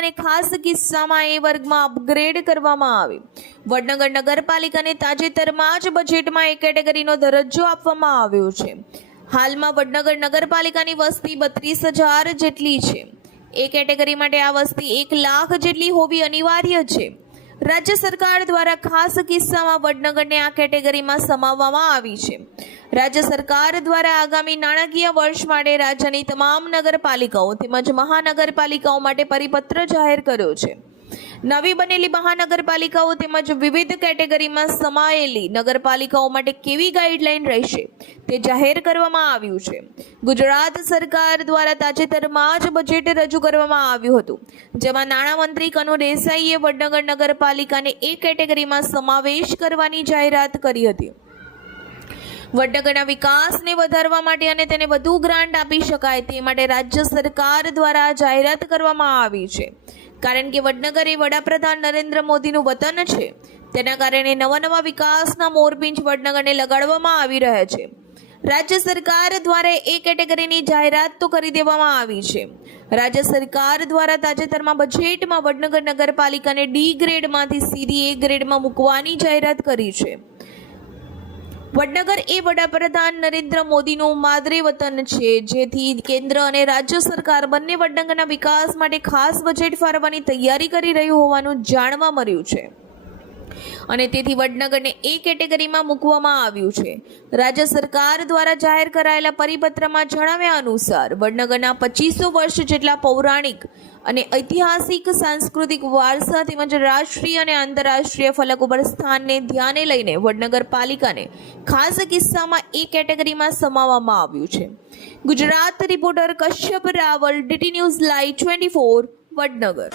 નગરપાલિકાને ખાસ કિસ્સામાં એ વર્ગમાં અપગ્રેડ કરવામાં આવે। વડનગર નગરપાલિકાને તાજેતરમાં જ બજેટમાં એ કેટેગરીનો દરજ્જો આપવામાં આવ્યો છે। હાલમાં વડનગર નગરપાલિકાની વસ્તી 32,000 જેટલી છે। એ કેટેગરી માટે આ વસ્તી 1 લાખ જેટલી હોવી અનિવાર્ય છે। રાજ્ય સરકાર દ્વારા ખાસ કિસ્સામાં વડનગરને આ કેટેગરીમાં સમાવવામાં આવી છે। રાજ્ય સરકાર દ્વારા આગામી નાણાકીય વર્ષ માટે રાજ્યની તમામ નગરપાલિકાઓ તેમજ મહાનગરપાલિકાઓ માટે પરિપત્ર જાહેર કર્યો છે। નવી બનેલી મહાનગરપાલિકાઓ તેમજ વિવિધ કેટેગરીમાં સમાયેલી નગરપાલિકાઓ માટે કેવી ગાઈડલાઈન રહેશે તે જાહેર કરવામાં આવ્યું છે। ગુજરાત સરકાર દ્વારા તાજેતરમાં જ બજેટ રજૂ કરવામાં આવ્યું હતું, જેમાં નાણામંત્રી કનુ દેસાઈએ વડનગર નગરપાલિકાને એ કેટેગરીમાં સમાવેશ કરવાની જાહેરાત કરી હતી। વડનગરના વિકાસને વધારવા માટે અને તેને વધુ ગ્રાન્ટ આપી શકાય તે માટે રાજ્ય સરકાર દ્વારા જાહેરાત કરવામાં આવી છે। કારણ કે વડનગર એ વડાપ્રધાન નરેન્દ્ર મોદીનું વતન છે, તેના કારણે નવા વિકાસના મોરપીંછ વડનગરને લગાડવામાં આવી રહ્યા છે। રાજ્ય સરકાર દ્વારા એ કેટેગરીની જાહેરાત તો કરી દેવામાં આવી છે। રાજ્ય સરકાર દ્વારા તાજેતરમાં બજેટમાં વડનગર નગરપાલિકાને ડી ગ્રેડમાંથી સીધી એ ગ્રેડમાં મૂકવાની જાહેરાત કરી છે। વડનગર એ વડાપ્રધાન નરેન્દ્ર મોદીનું માદરે વતન છે, જેથી કેન્દ્ર અને રાજ્ય સરકાર બંને વડનગરના વિકાસ માટે ખાસ બજેટ ફાળવવાની તૈયારી કરી રહ્યું હોવાનું જાણવા મળ્યું છે અને તેથી વડનગરને એ કેટેગરીમાં મૂકવામાં આવ્યું છે। રાજ્ય સરકાર દ્વારા જાહેર કરાયેલા પરિપત્રમાં જણાવ્યા અનુસાર વડનગરના 2500 વર્ષ જેટલા પૌરાણિક અને ઐતિહાસિક સાંસ્કૃતિક વારસા તેમજ રાષ્ટ્રીય અને આંતરરાષ્ટ્રીય ફલક ઉપર સ્થાનને ધ્યાને લઈને વડનગર પાલિકાને ખાસ કિસ્સામાં એ કેટેગરીમાં સમાવવામાં આવ્યું છે। Gujarat reporter Kashyap Rawal, DT news live 24, Vadnagar.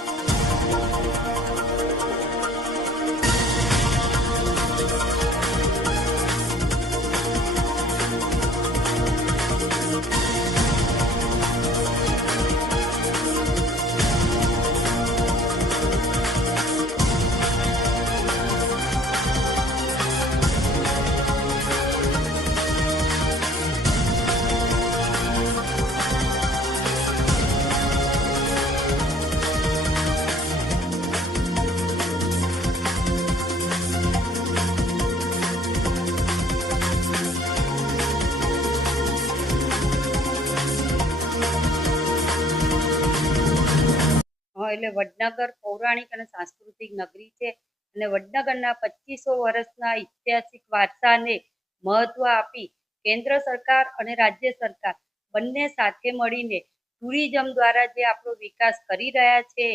એટલે વડનગર પૌરાણિક અને સાંસ્કૃતિક નગરી છે અને વડનગરના 2500 વર્ષના ઐતિહાસિક વારસાને મહત્વ આપી કેન્દ્ર સરકાર અને રાજ્ય સરકાર બંને સાથે મળીને ટુરિઝમ દ્વારા જે આપણો વિકાસ કરી રહ્યા છે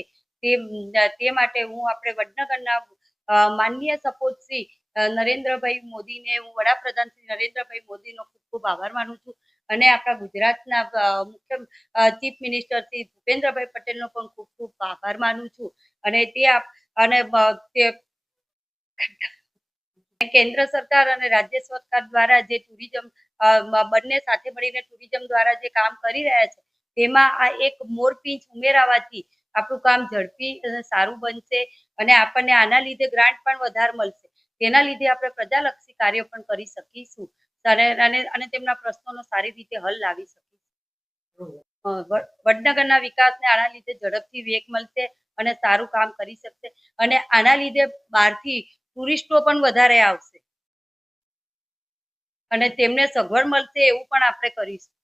તે માટે હું આપણે વડનગરના માનનીય સપોઝ શ્રી નરેન્દ્રભાઈ મોદીને હું વડાપ્રધાન શ્રી નરેન્દ્રભાઈ મોદીનો ખૂબ ખૂબ આભાર માનું છું અને આપણા ગુજરાતના મુખ્ય ચીફ મિનિસ્ટર શ્રી ભૂપેન્દ્રભાઈ પટેલનો પણ ખૂબ ખૂબ આભાર માનું છું અને તે કેન્દ્ર સરકાર અને રાજ્ય સરકાર દ્વારા જે ટુરિઝમ બંને સાથે મળીને ટુરિઝમ દ્વારા જે કામ કરી રહ્યા છે તેમાં આ એક મોરપીંછ ઉમેરાવાથી આપણું કામ ઝડપી અને સારું બનશે અને આપણને આના લીધે ગ્રાન્ટ પણ વધારે મળશે। તેના લીધે આપણે પ્રજાલક્ષી કાર્યો પણ કરી શકીશું અને તેમના પ્રશ્નોનો સારી રીતે હલ લાવી શકીશું। વડનગરના વિકાસને આના લીધે ઝડપથી વેગ મળશે અને સારું કામ કરી શકશે અને આના લીધે બહારથી ટુરિસ્ટો પણ વધારે આવશે અને તેમને સગવડ મળશે એવું પણ આપણે કરીશું।